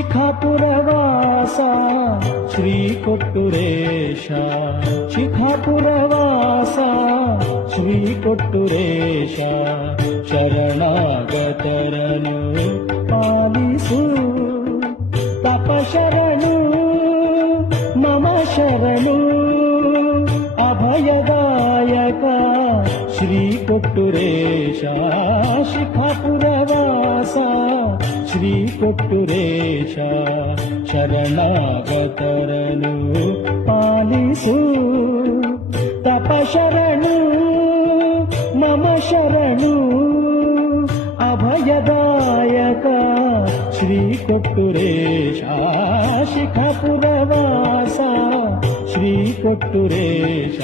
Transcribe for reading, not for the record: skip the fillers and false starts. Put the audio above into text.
ಶಿಖಾಪುರವಾಸ ಶ್ರೀ ಕೊಟ್ಟೂರೇಶ ಶಿಖಾಪುರವಾಸ ಶ್ರೀ ಕೊಟ್ಟೂರೇಶ ಶರಣಾಗತರನು ಪಾಲಿಸು ತಪಶರಣು ಮಮ ಶರಣು ಅಭಯದಾಯಕ ಶ್ರೀ ಕೊಟ್ಟೂರೇಶ ಶಿಖಾಪುರವಾಸ ಶ್ರೀ ಕೊಟ್ಟೂರೇಶ ಶರಣಾಗತರನು ಪಾಲಿಸು ತಪಶರಣು ಮಮ ಶರಣು ಅಭಯದಾಯಕ ಶ್ರೀ ಕೊಟ್ಟೂರೇಶ ಶಿಖಾಪುರವಾಸ ಶ್ರೀ ಕೊಟ್ಟೂರೇಶ